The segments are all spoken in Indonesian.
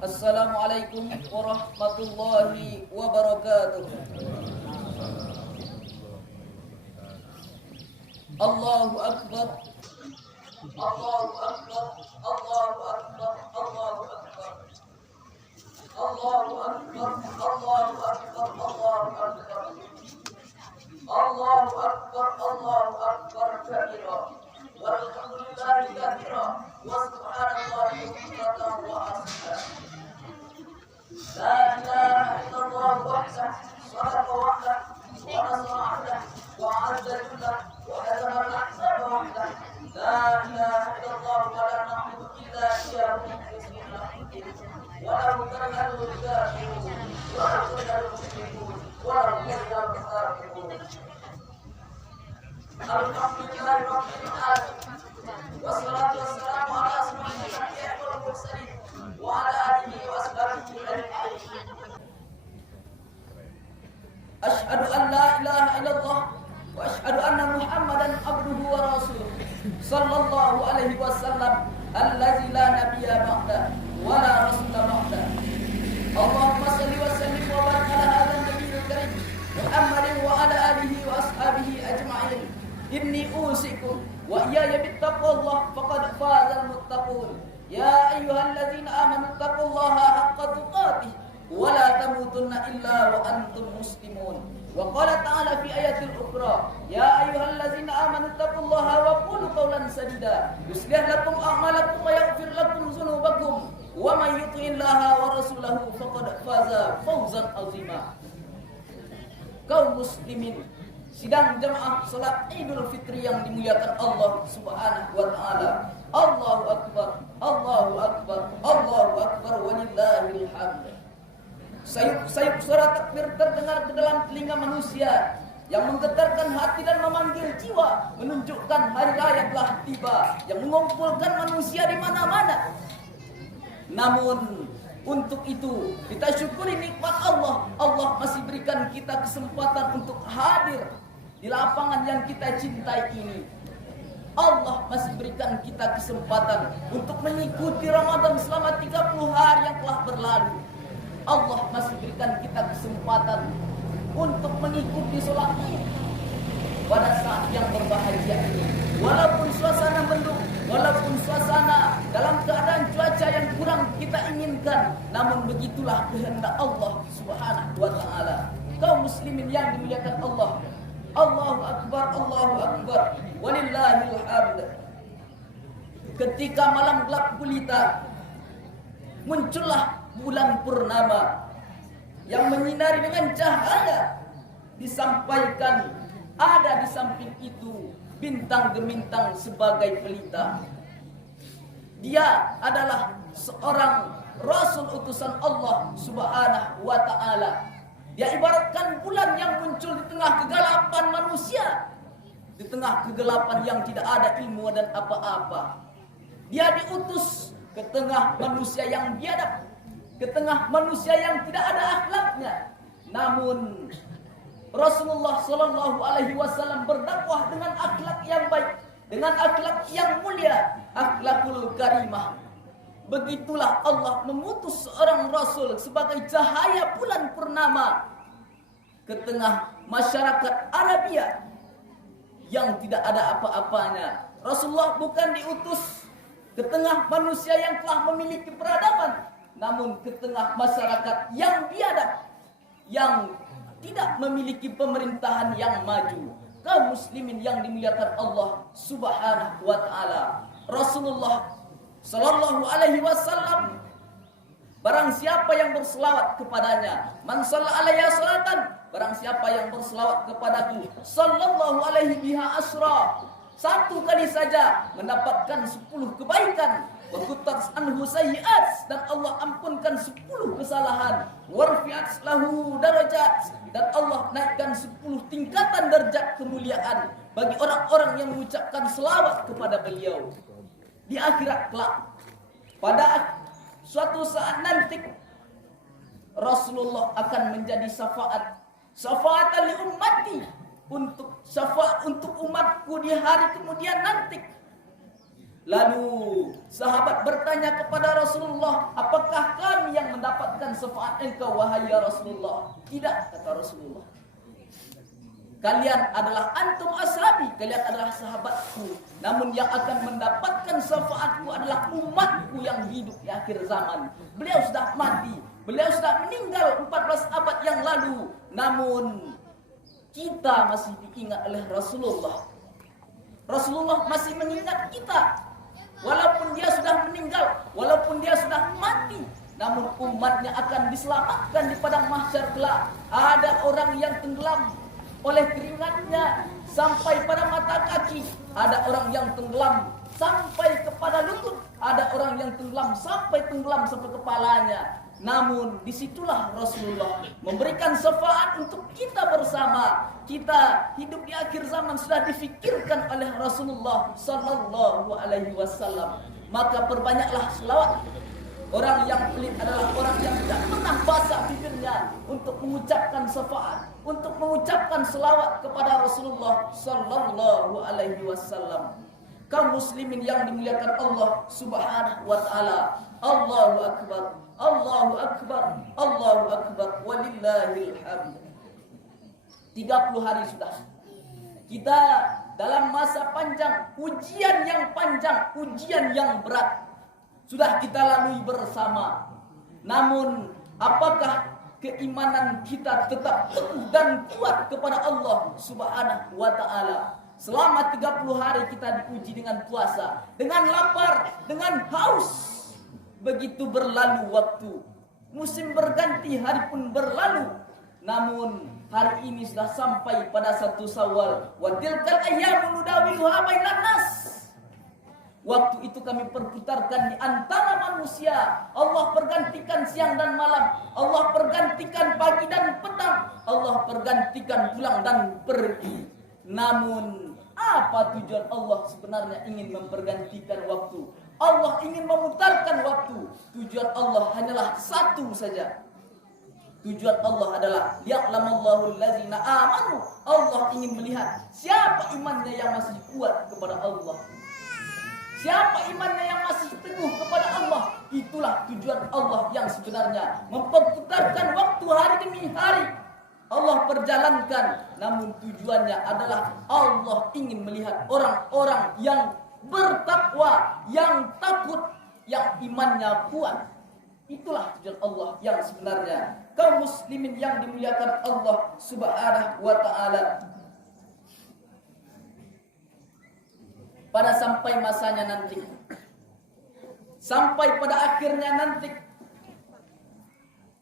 Assalamualaikum warahmatullahi wabarakatuh. Allahu Akbar. Allahu Akbar. Allahu Akbar. Allahu Akbar. Allahu Akbar. Allahu Akbar. Allahu Akbar. Allahu Akbar. Allahu Akbar kabira. Walhamdulillahi katsira. Wa subhanallahi bukratan wa asila. La ilaha illallah wahdah, sadaqa wahdah, wa nasara wahdah, wa azza jalla, wa hadama al-ahzaba wahdah. La ilaha illallah wa la na'budu illa iyyahu muslimina lahu wa lahu karihal kafirun wa lahu karihal muslimun wa lahu karihal kafirun. Alhamdulillahi rabbil alamin. Wassalatu wassalamu ala asyrafil anbiya'i wal mursalin wa ala alihi wa ashabihi ajma'in. Asyhadu an la ilaha illallah wa asyhadu anna Muhammadan abduhu wa rasuluh sallallahu alaihi wasallam allazi la nabiyya ba'da wa la rasula ba'da. Allahumma shalli wa sallim wa barik ala hadzal nabiyil karim Muhammadin wa ala alihi wa ashabihi ajma'in. Inni usikum wa iyaya bittaqwallah faqad fazal muttaqun. Ya ayyuhalladzina amanu taqullaha haqqa tuqatih wa la tamutunna illa wa antum muslimun. Wa qala ta'ala fi ayatil ukhra, ya ayyuhalladzina amanu taqullaha wa qulu qawlan sadida yuslih lakum a'malakum wa yaghfir lakum dzunubakum wa may yuti'illaha wa rasulahu faqad faza fawzan 'azima. Kaum muslimin, sidang jamaah salat Idul Fitri yang dimuliakan Allah Subhanahu wa taala. Allahu akbar, Allahu akbar, Allahu akbar walillahil hamd. Sayup suara takbir terdengar ke dalam telinga manusia yang menggetarkan hati dan memanggil jiwa, menunjukkan hari raya telah tiba yang mengumpulkan manusia di mana-mana. Namun untuk itu kita syukuri nikmat Allah. Allah masih berikan kita kesempatan untuk hadir di lapangan yang kita cintai ini. Allah masih berikan kita kesempatan untuk mengikuti Ramadan selama 30 hari yang telah berlalu. Allah masih berikan kita kesempatan untuk mengikuti sholat Id pada saat yang berbahagia ini. Walaupun suasana mendung, walaupun suasana dalam keadaan cuaca yang kurang kita inginkan, namun begitulah kehendak Allah Subhanahu wa taala. Kaum muslimin yang dimuliakan Allah, Allahu akbar, Allahu akbar, walillahil hamd. Ketika malam gelap gulita, muncullah bulan purnama yang menyinari dengan cahaya. Disampaikan ada di samping itu bintang gemintang sebagai pelita. Dia adalah seorang rasul utusan Allah Subhanahu wa taala. Dia ibaratkan bulan yang muncul di tengah kegelapan manusia, di tengah kegelapan yang tidak ada ilmu dan apa-apa. Dia diutus ke tengah manusia yang biadab, ke tengah manusia yang tidak ada akhlaknya. Namun Rasulullah sallallahu alaihi wasallam berdakwah dengan akhlak yang baik, dengan akhlak yang mulia, akhlakul karimah. Begitulah Allah memutus seorang rasul sebagai cahaya bulan purnama ke tengah masyarakat Arabia yang tidak ada apa-apanya. Rasulullah bukan diutus ke tengah manusia yang telah memiliki peradaban, namun ke tengah masyarakat yang biadab, yang tidak memiliki pemerintahan yang maju. Kaum muslimin yang dimuliakan Allah Subhanahu wa taala. Rasulullah sallallahu alaihi wasallam, barang siapa yang berselawat kepadanya, man shalla alayya salatan, barang siapa yang berselawat kepadaku sallallahu alaihi biha asra, satu kali saja mendapatkan 10 kebaikan. Wa qutat anhu sayyi'at, dan Allah ampunkan 10 kesalahan. Warfi'at lahu darajat, dan Allah naikkan 10 tingkatan derajat kemuliaan bagi orang-orang yang mengucapkan selawat kepada beliau. Di akhirat kelak, pada suatu saat nanti, Rasulullah akan menjadi syafaat li ummati, untuk syafaat untuk umatku di hari kemudian nanti. Lalu sahabat bertanya kepada Rasulullah, apakah kami yang mendapatkan syafaat engkau wahai ya Rasulullah? Tidak, kata Rasulullah. Kalian adalah antum ashabi, kalian adalah sahabatku. Namun yang akan mendapatkan syafaatku adalah umatku yang hidup di akhir zaman. Beliau sudah mati, beliau sudah meninggal 14 abad yang lalu. Namun kita masih diingat oleh Rasulullah. Rasulullah masih mengingat kita. Walaupun dia sudah meninggal, walaupun dia sudah mati, namun umatnya akan diselamatkan di padang mahsyar kelak. Ada orang yang tenggelam oleh keringatnya sampai pada mata kaki, ada orang yang tenggelam sampai kepada lutut, ada orang yang tenggelam sampai kepalanya. Namun disitulah Rasulullah memberikan syafaat untuk kita bersama. Kita hidup di akhir zaman sudah difikirkan oleh Rasulullah sallallahu alaihi wasallam. Maka perbanyaklah selawat. Orang yang pelit adalah orang yang tidak pernah basah bibirnya untuk mengucapkan syafaat, untuk mengucapkan selawat kepada Rasulullah sallallahu alaihi wasallam. Kaum muslimin yang dimuliakan Allah Subhanahu wa taala. Allahu akbar. Allahu akbar. Allahu akbar. Walillahil hamd. 30 hari sudah. Kita dalam masa panjang, ujian yang panjang, ujian yang berat sudah kita lalui bersama. Namun apakah keimanan kita tetap teguh dan kuat kepada Allah Subhanahu wa taala? Selama 30 hari kita diuji dengan puasa, dengan lapar, dengan haus. Begitu berlalu waktu. Musim berganti, hari pun berlalu. Namun hari ini sudah sampai pada 1 Syawal. Wa tilkal ayyamu nudawiluha bainan nas. Waktu itu kami perputarkan di antara manusia. Allah pergantikan siang dan malam. Allah pergantikan pagi dan petang. Allah pergantikan pulang dan pergi. Namun apa tujuan Allah sebenarnya ingin mempergantikan waktu? Allah ingin memutarkan waktu. Tujuan Allah hanyalah satu saja. Tujuan Allah adalah ya'lamallahu allazina amanu. Allah ingin melihat siapa imannya yang masih kuat kepada Allah. Siapa imannya yang masih teguh kepada Allah. Itulah tujuan Allah yang sebenarnya. Memperputarkan waktu hari demi hari. Allah perjalankan. Namun tujuannya adalah Allah ingin melihat orang-orang yang bertakwa, yang takut, yang imannya kuat. Itulah tujuan Allah yang sebenarnya. Kaum muslimin yang dimuliakan Allah Subhanahu wa taala. Pada sampai masanya nanti, sampai pada akhirnya nanti,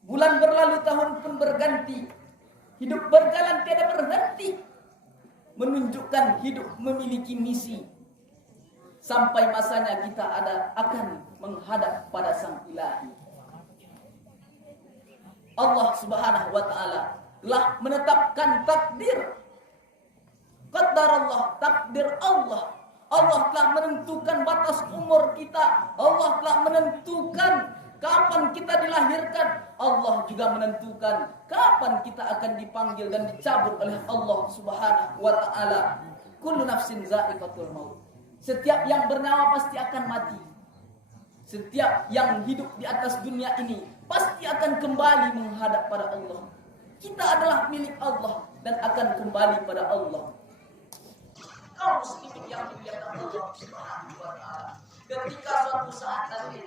bulan berlalu, tahun pun berganti, hidup berjalan tiada berhenti, menunjukkan hidup memiliki misi. Sampai masanya kita akan menghadap pada Sang Ilahi. Allah Subhanahu wa taala telah menetapkan takdir. Qadarullah, takdir Allah. Allah telah menentukan batas umur kita. Allah telah menentukan kapan kita dilahirkan. Allah juga menentukan kapan kita akan dipanggil dan dicabut oleh Allah Subhanahu wa taala. Kullu nafsin za'iqatul maut. Setiap yang bernyawa pasti akan mati. Setiap yang hidup di atas dunia ini pasti akan kembali menghadap pada Allah. Kita adalah milik Allah dan akan kembali pada Allah. Kaum muslimin yang dimuliakan Allah Subhanahu wa taala, ketika suatu saat nanti,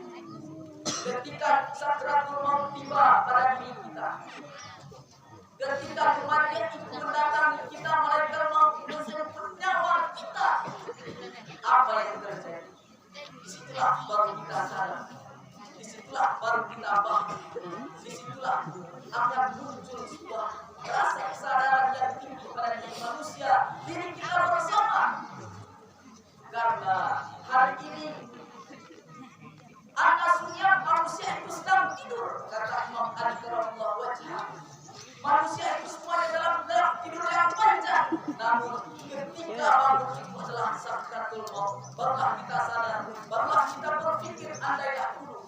ketika sakratul maut tiba pada diri kita, ketika kematian itu mendatangi kita, malaikat maut itu menjemput nyawa kita, apa yang terjadi? Disitulah baru kita sadar, disitulah baru kita paham, disitulah akan muncul sebuah rasa kesadaran yang tinggi pada diri manusia, diri kita bersama. Karena hari ini anasunya manusia itu sedang tidur, kata Imam Ali Karamullah wajhah. Manusia itu semuanya dalam tidur yang panjang. Namun ketika bangun itu adalah sakratul maut, barulah kita sadar, barulah kita berpikir, andailah dulu,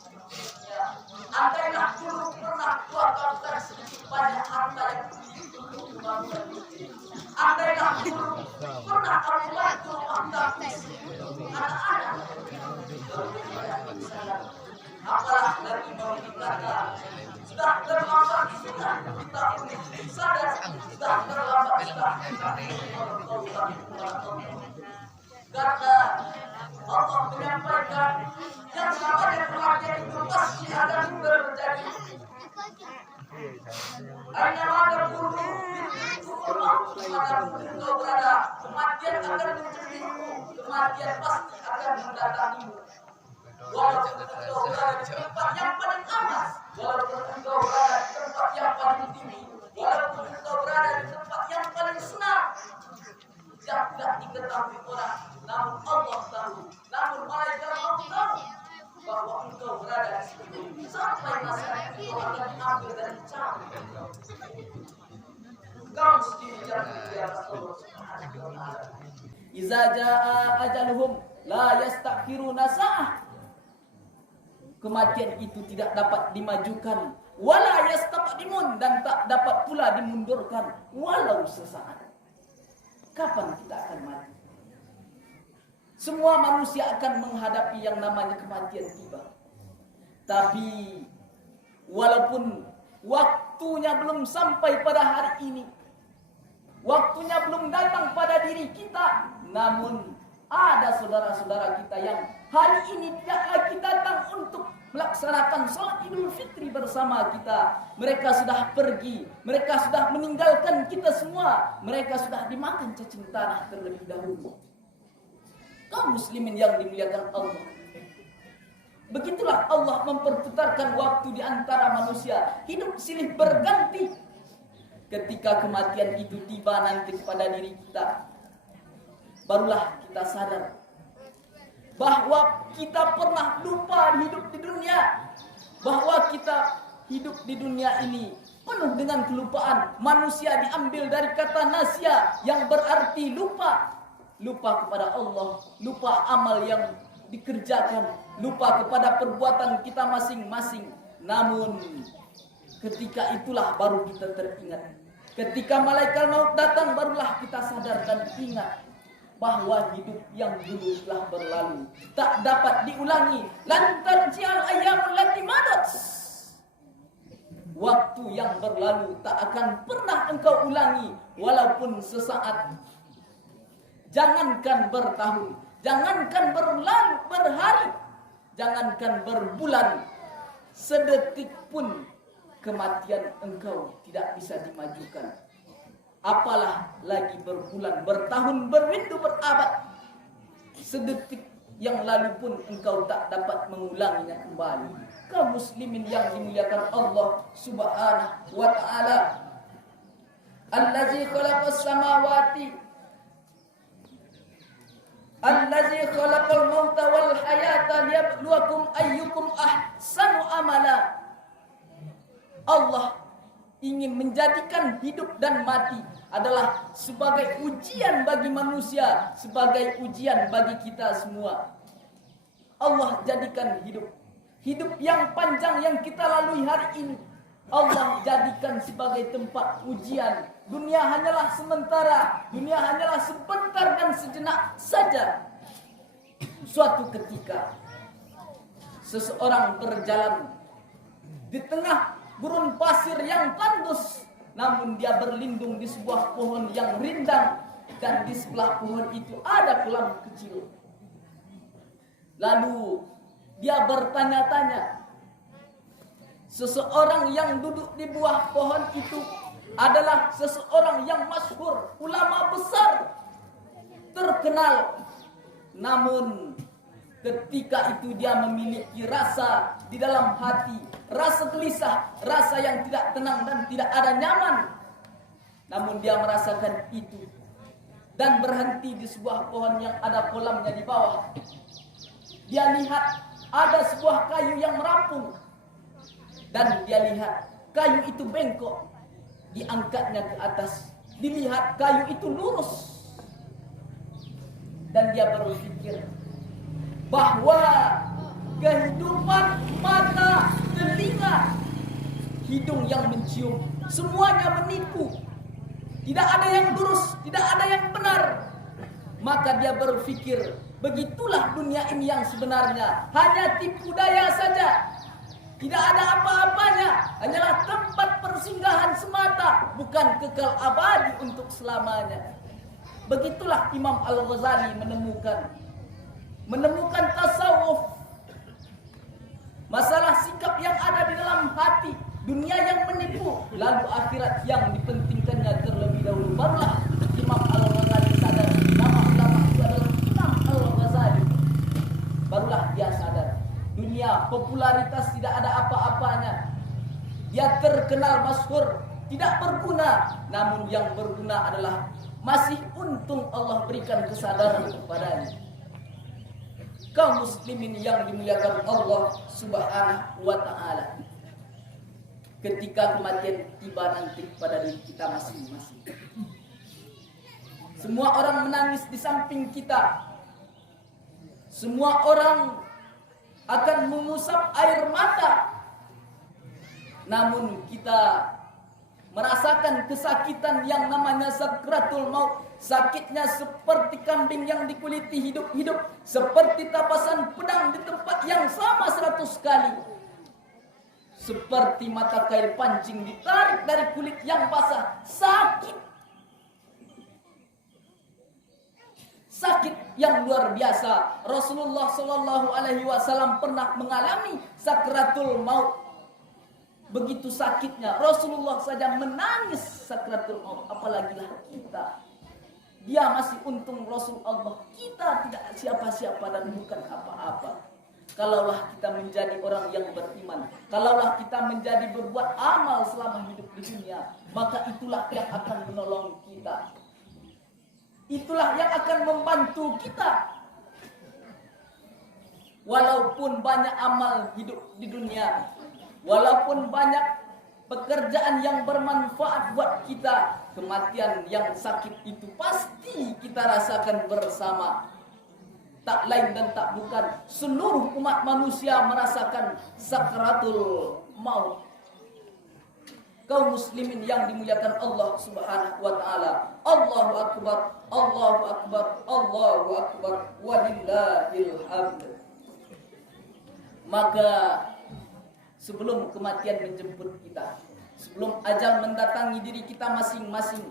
andailah dulu pernah kuagalkan sedikit banyak harta yang untuk membangun masjid. Andailah dulu pernah kamu bantu anak-anak, apalah lagi mau dikatakan sudah terlambat, sudah kita sadar, sudah terlambat, sudah karena Allah menyampaikan yang namanya kematian itu pasti akan terjadi. Hanya ada guru engkau berada, kematian akan menjemputmu, kematian pasti akan mendatangimu. Walaupun engkau berada di tempat yang paling aman, walaupun engkau berada di tempat yang paling tinggi, walaupun engkau berada di tempat yang paling senang, yang tidak diketahui orang, namun Allah tahu, namun malaikat Allah tahu bahwa engkau berada di situ sampai masa engkau akan diambil dari cabut. Engkau mesti menjadi di atas Allah Subhanahu wa Ta'ala. Iza jaa ajaluhum la yastakhiruna sa'ah. Kematian itu tidak dapat dimajukan, wala yastaqdimun, dan tak dapat pula dimundurkan walau sesaat. Kapan kita akan mati? Semua manusia akan menghadapi yang namanya kematian tiba. Tapi walaupun waktunya belum sampai pada hari ini, waktunya belum datang pada diri kita, namun ada saudara-saudara kita yang hari ini tidak lagi datang untuk melaksanakan sholat Idul Fitri bersama kita. Mereka sudah pergi, mereka sudah meninggalkan kita semua, mereka sudah dimakan cacing tanah terlebih dahulu. Kaum muslimin yang dimuliakan Allah, begitulah Allah memperputarkan waktu di antara manusia, hidup silih berganti. Ketika kematian itu tiba nanti kepada diri kita, barulah kita sadar bahwa kita pernah lupa hidup di dunia, bahwa kita hidup di dunia ini penuh dengan kelupaan. Manusia diambil dari kata nasya yang berarti lupa. Lupa kepada Allah, lupa amal yang dikerjakan, lupa kepada perbuatan kita masing-masing. Namun ketika itulah baru kita teringat. Ketika malaikat maut datang, barulah kita sadar dan ingat bahwa hidup yang dulu telah berlalu, tak dapat diulangi. Lantar jial ayyamul lati madat. Waktu yang berlalu tak akan pernah engkau ulangi, walaupun sesaat. Jangankan bertahun, jangankan berhari, jangankan berbulan, sedetik pun kematian engkau tidak bisa dimajukan. Apalah lagi berbulan, bertahun, berwindu, berabad. Sedetik yang lalu pun engkau tak dapat mengulanginya kembali. Kaum muslimin yang dimuliakan Allah Subhanahu wa Ta'ala, Allazi khalaqas samawati, Allazi khalaqal mauta wal hayata liyabluwakum ayyukum ahsanu amala. Allah ingin menjadikan hidup dan mati adalah sebagai ujian bagi manusia, sebagai ujian bagi kita semua. Allah jadikan hidup yang panjang yang kita lalui hari ini, Allah jadikan sebagai tempat ujian. Dunia hanyalah sementara, dunia hanyalah sebentar dan sejenak saja. Suatu ketika seseorang berjalan di tengah gurun pasir yang tandus, namun dia berlindung di sebuah pohon yang rindang, dan di sebelah pohon itu ada kolam kecil. Lalu dia bertanya-tanya. Seseorang yang duduk di bawah pohon itu adalah seseorang yang masyhur, ulama besar, terkenal. Namun ketika itu dia memiliki rasa di dalam hati, rasa gelisah, rasa yang tidak tenang dan tidak ada nyaman. Namun dia merasakan itu dan berhenti di sebuah pohon yang ada kolamnya di bawah. Dia lihat ada sebuah kayu yang merampung, dan dia lihat kayu itu bengkok. Diangkatnya ke atas, dilihat kayu itu lurus, dan dia berpikir bahwa kehidupan mata, telinga, hidung yang mencium, semuanya menipu. tidak ada yang lurus, tidak ada yang benar. Maka dia berpikir, begitulah dunia ini yang sebenarnya, hanya tipu daya saja. Tidak ada apa-apanya, hanyalah tempat persinggahan semata, bukan kekal abadi untuk selamanya. Begitulah Imam Al-Ghazali menemukan tasawuf. Masalah sikap yang ada di dalam hati, dunia yang menipu, lalu akhirat yang dipentingkannya terlebih dahulu. Barulah Imam Al-Ghazali sadar nama ulama itu adalah Imam Al-Ghazali. Barulah dia sadar dunia popularitas tidak ada apa-apanya. Dia terkenal masyhur, tidak berguna. Namun yang berguna adalah masih untung Allah berikan kesadaran kepadanya. Kaum muslimin yang dimuliakan Allah Subhanahu wa taala. Ketika kematian tiba nanti pada diri kita masing-masing. Semua orang menangis di samping kita. Semua orang akan mengusap air mata. Namun kita merasakan kesakitan yang namanya sakratul maut. Sakitnya seperti kambing yang dikuliti hidup-hidup, seperti tapasan pedang di tempat yang sama 100 kali. Seperti mata kail pancing ditarik dari kulit yang basah. Sakit. Sakit yang luar biasa. Rasulullah Shallallahu Alaihi Wasallam pernah mengalami sakratul maut. Begitu sakitnya Rasulullah saja menangis sakratul maut, apalagilah kita. Dia masih untung Rasul Allah, kita tidak siapa-siapa dan bukan apa-apa. Kalaulah kita menjadi orang yang beriman, kalaulah kita menjadi berbuat amal selama hidup di dunia, maka itulah yang akan menolong kita. Itulah yang akan membantu kita. Walaupun banyak amal hidup di dunia, walaupun banyak pekerjaan yang bermanfaat buat kita, kematian yang sakit itu pasti kita rasakan bersama. Tak lain dan tak bukan, seluruh umat manusia merasakan sakratul maut. Kaum muslimin yang dimuliakan Allah Subhanahu wa taala. Allahu akbar, Allahu akbar, Allahu akbar, walillahil hamd. Maka sebelum kematian menjemput kita, sebelum ajal mendatangi diri kita masing-masing,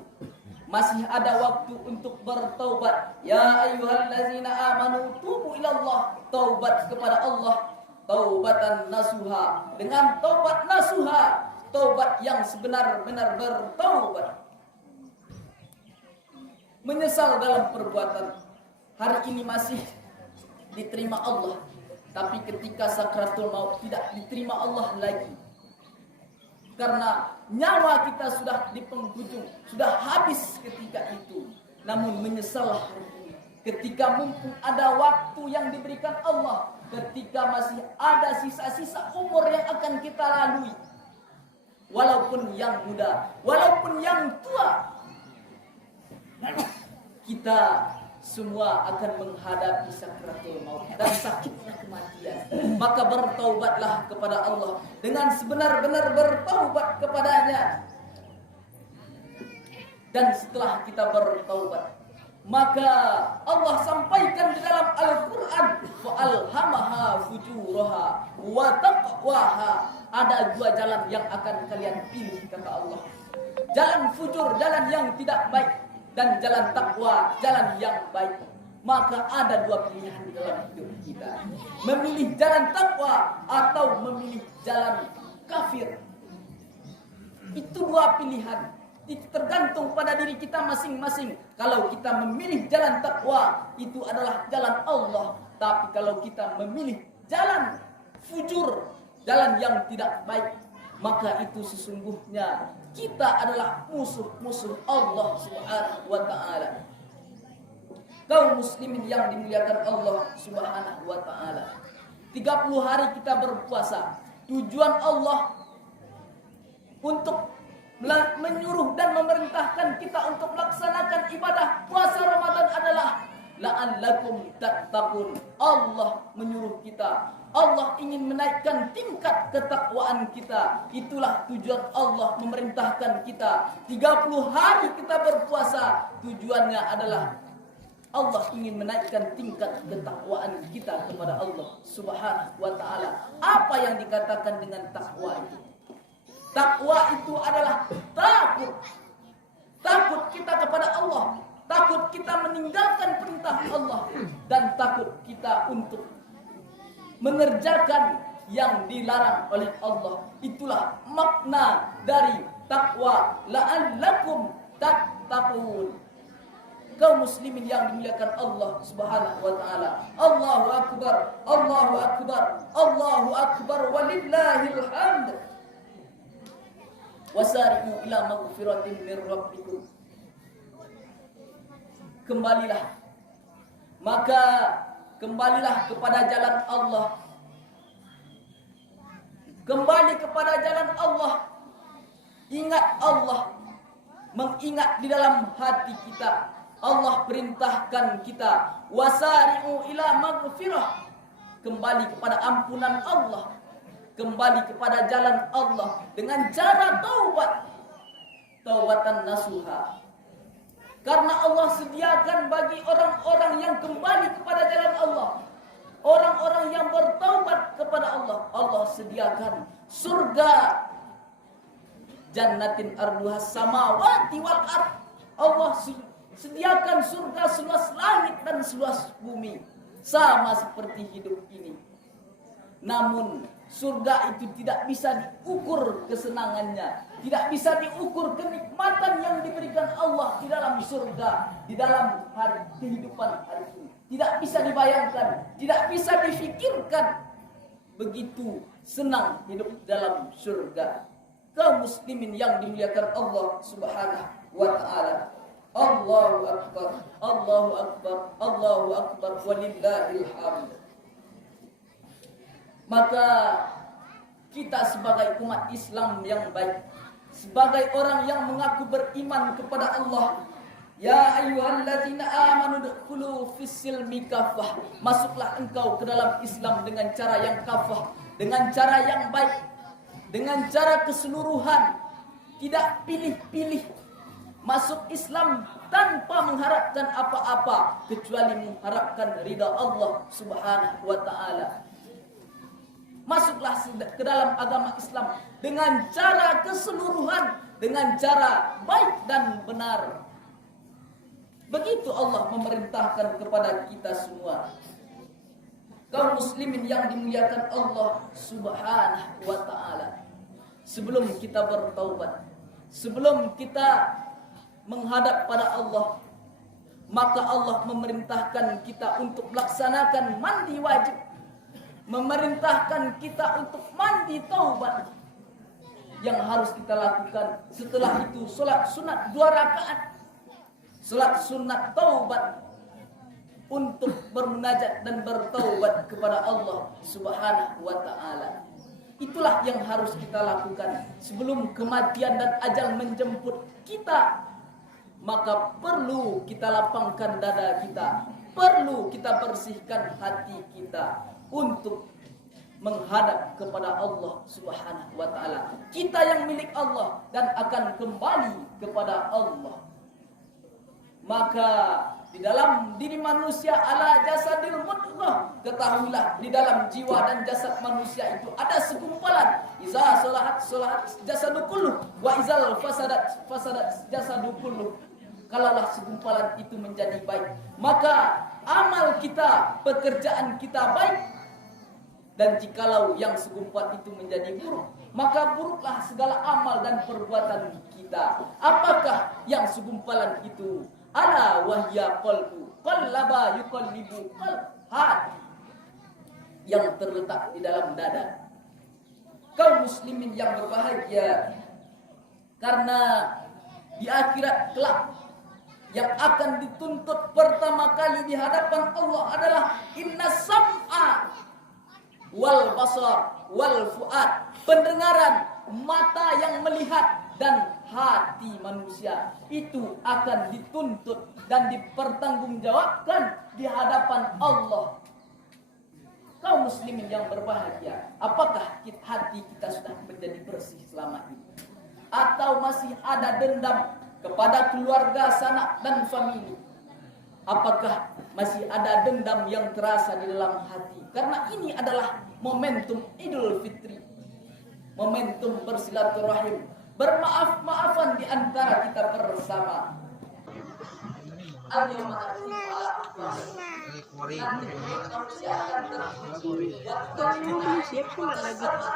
masih ada waktu untuk bertaubat. Ya ayyuhallazina amanu tubu ilallah, taubat kepada Allah, taubatan nasuha. Dengan taubat nasuha, taubat yang sebenar-benar bertaubat. Menyesal dalam perbuatan, hari ini masih diterima Allah, tapi ketika sakratul maut tidak diterima Allah lagi. Karena nyawa kita sudah di penghujung, sudah habis ketika itu. Namun menyesal hari ini, ketika mumpung ada waktu yang diberikan Allah, ketika masih ada sisa-sisa umur yang akan kita lalui. Walaupun yang muda, walaupun yang tua, kita semua akan menghadapi sakratul maut dan sakitnya kematian. Maka bertaubatlah kepada Allah dengan sebenar-benar bertaubat kepadanya. Dan setelah kita bertaubat, maka Allah sampaikan di dalam Al-Quran, fa'alhamaha fujuraha wa taqwaha. Ada dua jalan yang akan kalian pilih, kata Allah. Jalan fujur, jalan yang tidak baik, dan jalan takwa, jalan yang baik. Maka ada dua pilihan di dalam hidup kita. Memilih jalan takwa atau memilih jalan kafir. Itu dua pilihan. Itu tergantung pada diri kita masing-masing. Kalau kita memilih jalan takwa, itu adalah jalan Allah. Tapi kalau kita memilih jalan fujur, jalan yang tidak baik, maka itu sesungguhnya kita adalah musuh-musuh Allah Subhanahu wa taala. Kaum muslimin yang dimuliakan Allah Subhanahu wa taala. 30 hari kita berpuasa. Tujuan Allah untuk menyuruh dan memerintahkan kita untuk melaksanakan ibadah puasa Ramadan adalah la'allakum tattaqun. Allah menyuruh kita, Allah ingin menaikkan tingkat ketakwaan kita. Itulah tujuan Allah memerintahkan kita 30 hari kita berpuasa. Tujuannya adalah Allah ingin menaikkan tingkat ketakwaan kita kepada Allah Subhanahu wa taala. Apa yang dikatakan dengan takwa itu? Takwa itu adalah takut. Takut kita kepada Allah, takut kita meninggalkan perintah Allah, dan takut kita untuk mengerjakan yang dilarang oleh Allah. Itulah makna dari takwa, la'allakum tattaqun. Kaum muslimin yang dimuliakan Allah Subhanahu wa taala. Allahu akbar, Allahu akbar, Allahu akbar walillahil hamd. Wasari'u ila maghfiratin min rabbikum. Kembalilah, maka kembalilah kepada jalan Allah. Kembali kepada jalan Allah. Ingat Allah, mengingat di dalam hati kita. Allah perintahkan kita wasari'u ila maghfirah, kembali kepada ampunan Allah, kembali kepada jalan Allah dengan cara taubat, taubatan nasuha. Karena Allah sediakan bagi orang-orang yang kembali kepada jalan Allah, orang-orang yang bertaubat kepada Allah, Allah sediakan surga, jannatin arduhas samawati wal ard. Allah sediakan surga seluas langit dan seluas bumi, sama seperti hidup ini. Namun surga itu tidak bisa diukur kesenangannya, tidak bisa diukur kenikmatan yang diberikan Allah di dalam surga, di dalam kehidupan hari ini. Tidak bisa dibayangkan, tidak bisa difikirkan. Begitu senang hidup dalam surga. Kaum muslimin yang dimuliakan Allah Subhanahu wa taala. Allahu akbar, Allahu akbar, Allahu akbar walillahil hamd. Maka kita sebagai umat Islam yang baik, sebagai orang yang mengaku beriman kepada Allah, ya ayyuhalladzina amanu dkhulu fis-silmi kafah. Masuklah engkau ke dalam Islam dengan cara yang kafah, dengan cara yang baik, dengan cara keseluruhan, tidak pilih-pilih. Masuk Islam tanpa mengharapkan apa-apa kecuali mengharapkan ridha Allah Subhanahu wa taala. Masuklah ke dalam agama Islam dengan cara keseluruhan, dengan cara baik dan benar. Begitu Allah memerintahkan kepada kita semua. Kaum muslimin yang dimuliakan Allah Subhanahu wa taala. Sebelum kita bertaubat, sebelum kita menghadap pada Allah, maka Allah memerintahkan kita untuk melaksanakan mandi wajib, memerintahkan kita untuk mandi taubat yang harus kita lakukan. Setelah itu salat sunat 2 rakaat, salat sunat taubat untuk bermunajat dan bertaubat kepada Allah Subhanahu wa taala. Itulah yang harus kita lakukan sebelum kematian dan ajal menjemput kita. Maka perlu kita lapangkan dada kita, perlu kita bersihkan hati kita untuk menghadap kepada Allah Subhanahu wa taala. Kita yang milik Allah dan akan kembali kepada Allah. Maka di dalam diri manusia ala jasadil mudghah, ketahuilah di dalam jiwa dan jasad manusia itu ada segumpalan. Iza salahat jasadu kulluh wa izal fasadat jasadu kulluh. Kalaulah segumpalan itu menjadi baik, maka amal kita, pekerjaan kita baik. Dan jikalau yang segumpal itu menjadi buruk, maka buruklah segala amal dan perbuatan kita. Apakah yang segumpalan itu? Ala wahya qalbu, qallaba yuqallibu qalb, hati yang terletak di dalam dada. Kaum muslimin yang berbahagia, karena di akhirat kelak yang akan dituntut pertama kali di hadapan Allah adalah inna sam'a wal basar wal fuad, pendengaran, mata yang melihat dan hati manusia itu akan dituntut dan dipertanggungjawabkan di hadapan Allah. Kaum muslimin yang berbahagia, apakah hati kita sudah menjadi bersih selama ini? Atau masih ada dendam kepada keluarga, sanak dan famili? Apakah masih ada dendam yang terasa di dalam hati? Karena ini adalah momentum Idul Fitri, momentum bersilaturahim, bermaaf-maafan di antara kita bersama. Siap sholat lagi. Siap sholat dulu.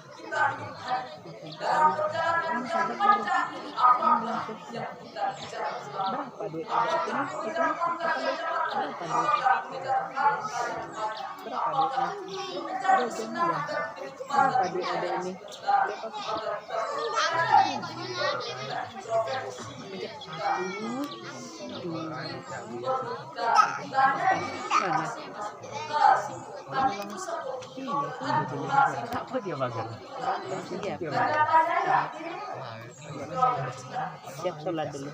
Baru pulang. Ajar lagi. Berapa duit ada ini? Berapa duit ada ini? Apa dia makan? Siap sholat dulu.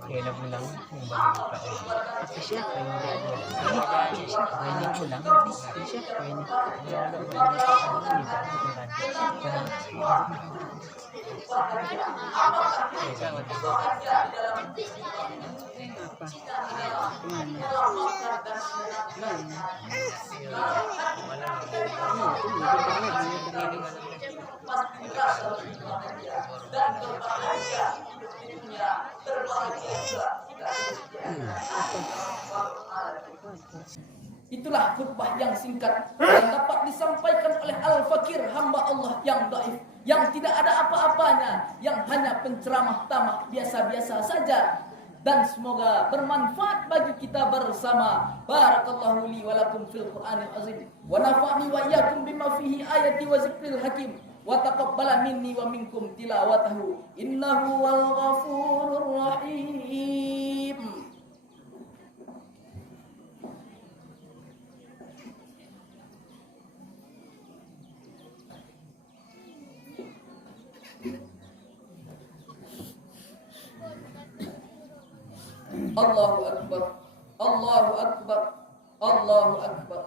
Kaya na bilang Siapa ini? siapa ini ulang Siapa ini? Apa? Mana? Itulah khutbah yang singkat yang dapat disampaikan oleh Al-Fakir, hamba Allah yang dhaif, yang tidak ada apa-apanya, yang hanya penceramah tamak biasa-biasa saja. Dan semoga bermanfaat bagi kita bersama. Barakallahu li wa lakum fil Qur'anil azim wa nafa'ni wa iyyakum bima fihi ayati wa zikril hakim wa taqabbala minni wa minkum tilawatahu innahu wal ghafurur rahim. Allahu Akbar, Allahu Akbar, Allahu Akbar,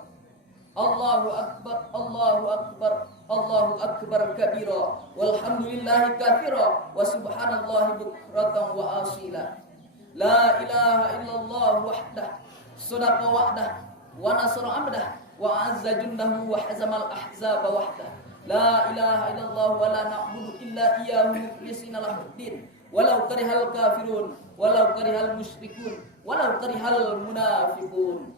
Allahu Akbar, Allahu Akbar, Allahu Akbar kabira, walhamdulillahi katsira, wa subhanallahi bukratan wa asila. La ilaha illallah wahdah, sadaqa wa'dah, wa nasara abdah, wa azza jundahu wa hazamal ahzaba wahdah. La ilaha illallah wa la na'budu illa iyyahu mukhlisina lahuddin. Walau karihal kafirun, walau karihal musyrikun, walau karihal munafiqun.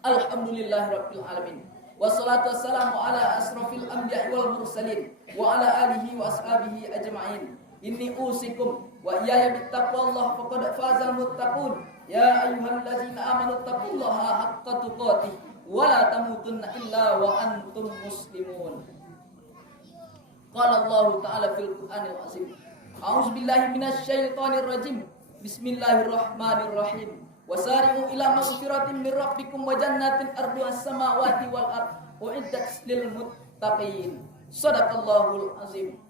Alhamdulillahi rabbil alamin. Wassalatu wassalamu ala asrafil anbiya'i wal mursalin wa ala alihi wa ashabihi ajma'in. Inni usikum wa iyaya bittaqwallah faqad fazal muttaqun. Ya ayyuhallazina amanu taqullaha haqqa tuqatih wa la tamutunna illa wa antum muslimun. Qala Allah ta'ala fil Qur'anil azim. A'udzu billahi minasyaitonir rajim. Bismillahirrahmanirrahim. Wasari'u ila maghfiratin min rabbikum wa jannatin arduha as-samawati wal ard u'iddat lil muttaqin. Shadaqallahul azim.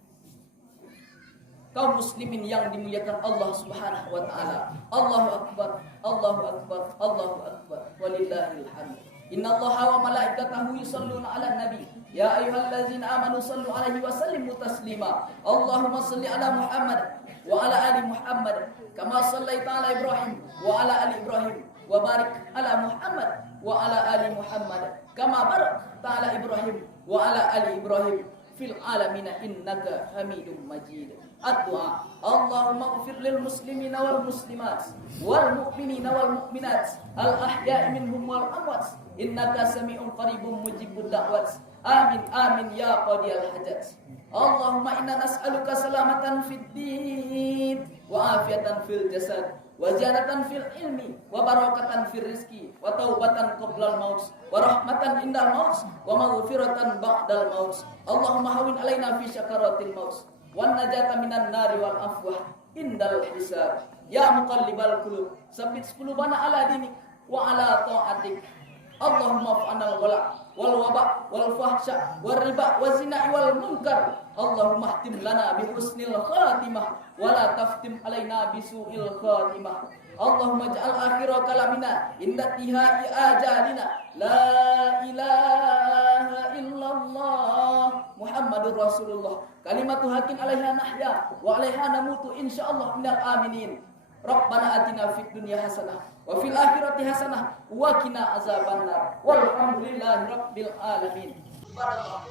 Kaum muslimin yang dimuliakan Allah Subhanahu wa taala. Allahu akbar, Allahu akbar, Allahu akbar. Walillahil hamd. Innallaha wa malaikatahu yusholluna 'alan nabi. Ya ayyuhallazina amanu shallu 'alaihi wa sallimu taslima. Allahumma shalli 'ala Muhammad wa 'ala ali Muhammad kama shallaita 'ala Ibrahim wa 'ala ali Ibrahim wa barik 'ala Muhammad wa 'ala ali Muhammad kama barakta 'ala Ibrahim wa 'ala ali Ibrahim fil alamin innaka Hamidum Majid. Ad-du'a. Allahumma ighfir lil muslimina wal muslimat wal mu'minina wal mu'minat al ahya'i minhum wal amwat innaka sami'un qaribun mujibud da'wat. Amin amin ya qadiyal hajat. Allahumma inna nas'aluka salamatan fid din wa afiatan fil jasad, wa ziyadatan fil ilmi, wa barakatan fil rizki, wa taubatan qoblal maut, wa rahmatan indal maut, wa maghfiratan ba'dal maut. Allahumma hawin alaina fi syakaratil maut, wan najata minan nari wal afwah indal hisab. Ya muqallibal qulub, sabbit qulubana ala dinik wa ala ta'atik. Allahumma fa'anal ghala wal waba wal fahsya wal riba wal zina wal munkar. Allahumma htim lana bi husnil khatimah wa la taftim alaina bi su'il khatimah. Allahumma ja'al akhira kalamina inda tihai ajalina la ilaha illallah Muhammadur Rasulullah kalimatu haqqin alaiha nahya wa alaiha namutu insyaallah minal aminin. Rabbana atina fid dunya hasanah wa fil akhirati hasanah wa qina azabannar. Walhamdulillahi rabbil alamin. Subhanallah.